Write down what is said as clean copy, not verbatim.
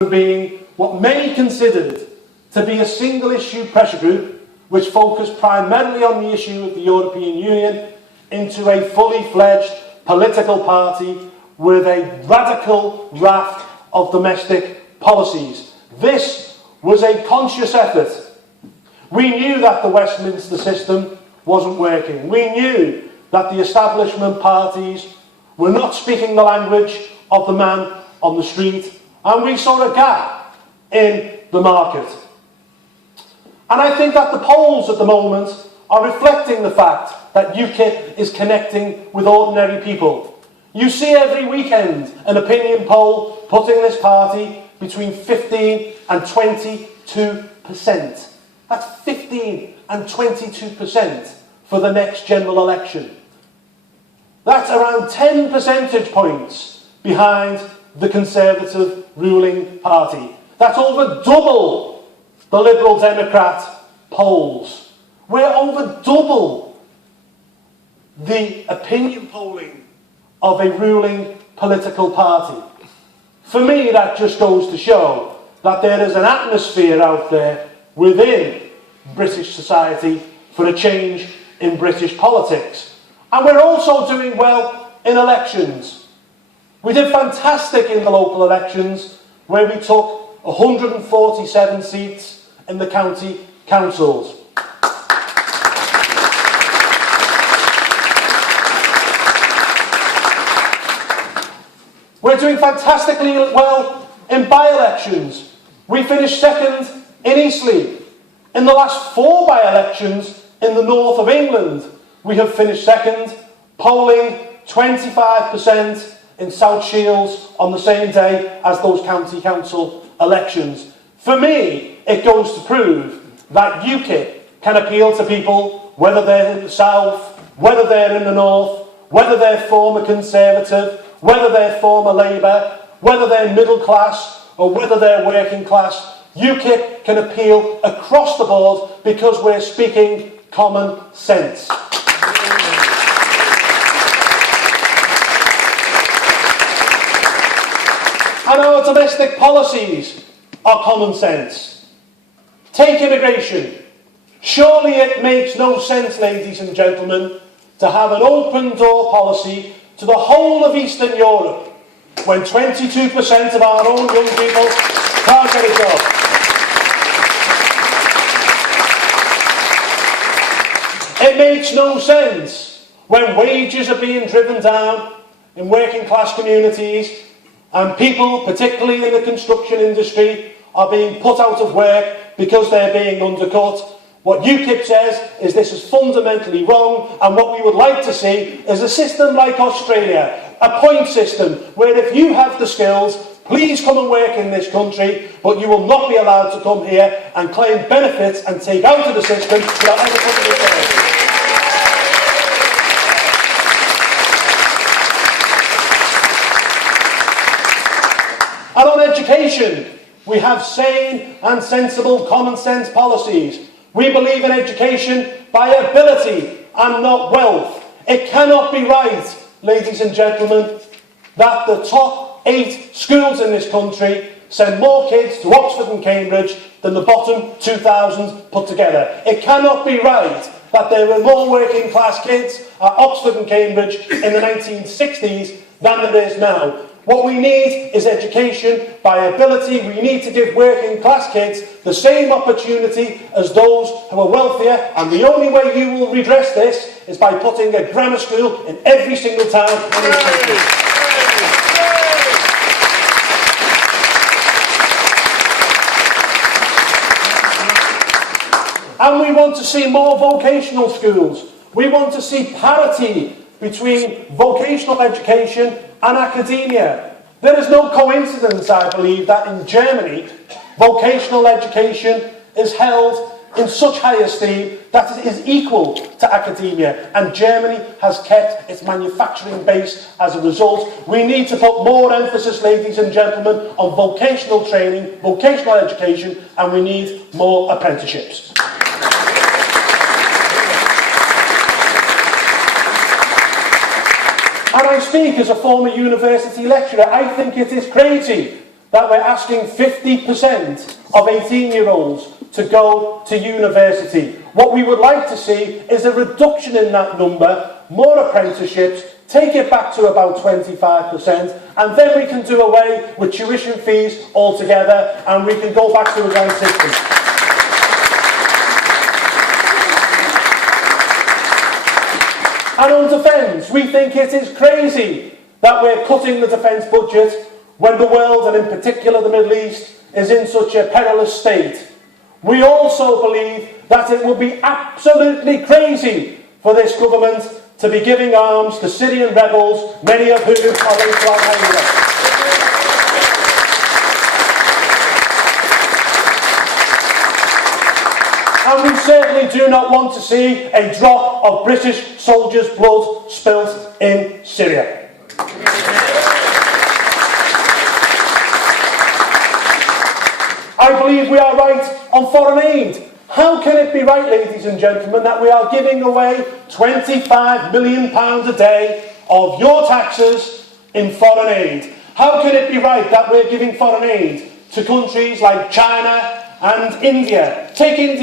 being what many considered to be a single-issue pressure group which focused primarily on the issue of the European Union into a fully-fledged political party with a radical raft of domestic policies. This was a conscious effort. We knew that the Westminster system wasn't working. We knew that the establishment parties were not speaking the language of the man on the street, and we saw a gap in the market. And I think that the polls at the moment are reflecting the fact that UKIP is connecting with ordinary people. You see every weekend an opinion poll putting this party between 15 and 22%. That's 15 and 22% for the next general election. That's around 10 percentage points behind the Conservative ruling party. That's over double the Liberal Democrat polls. We're over double the opinion polling of a ruling political party. For me, that just goes to show that there is an atmosphere out there within British society for a change in British politics. And we're also doing well in elections. We did fantastic in the local elections, where we took 147 seats in the county councils. We're doing fantastically well in by-elections. We finished second in Eastleigh. In the last 4 by-elections in the north of England, we have finished second, polling 25% in South Shields on the same day as those county council elections. For me, it goes to prove that UKIP can appeal to people, whether they're in the south, whether they're in the north, whether they're former Conservative, whether they're former Labour, whether they're middle class, or whether they're working class. UKIP can appeal across the board because we're speaking common sense. And our domestic policies are common sense. Take immigration. Surely it makes no sense, ladies and gentlemen, to have an open door policy to the whole of Eastern Europe when 22% of our own young people can't get a job. It makes no sense when wages are being driven down in working class communities and people, particularly in the construction industry, are being put out of work because they're being undercut. What UKIP says is this is fundamentally wrong, and what we would like to see is a system like Australia, a point system, where if you have the skills, please come and work in this country, but you will not be allowed to come here and claim benefits and take out of the system without ever putting it there. And on education, we have sane and sensible common sense policies. We believe in education by ability and not wealth. It cannot be right, ladies and gentlemen, that the top 8 schools in this country send more kids to Oxford and Cambridge than the bottom 2,000 put together. It cannot be right that there were more working class kids at Oxford and Cambridge in the 1960s than there is now. What we need is education by ability. We need to give working class kids the same opportunity as those who are wealthier, and the only way you will redress this is by putting a grammar school in every single town in this country. And we want to see more vocational schools. We want to see parity between vocational education and academia. There is no coincidence, I believe, that in Germany, vocational education is held in such high esteem that it is equal to academia, and Germany has kept its manufacturing base as a result. We need to put more emphasis, ladies and gentlemen, on vocational training, vocational education, and we need more apprenticeships. And I speak as a former university lecturer. I think it is crazy that we're asking 50% of 18-year-olds to go to university. What we would like to see is a reduction in that number, more apprenticeships, take it back to about 25%, and then we can do away with tuition fees altogether, and we can go back to a grant system. And on defence, we think it is crazy that we're cutting the defence budget when the world, and in particular the Middle East, is in such a perilous state. We also believe that it would be absolutely crazy for this government to be giving arms to Syrian rebels, many of whom are linked to Al-Qaeda. And we certainly do not want to see a drop of British soldiers' blood spilt in Syria. I believe we are right on foreign aid. How can it be right, ladies and gentlemen, that we are giving away £25 million a day of your taxes in foreign aid? How can it be right that we're giving foreign aid to countries like China and India? Take India.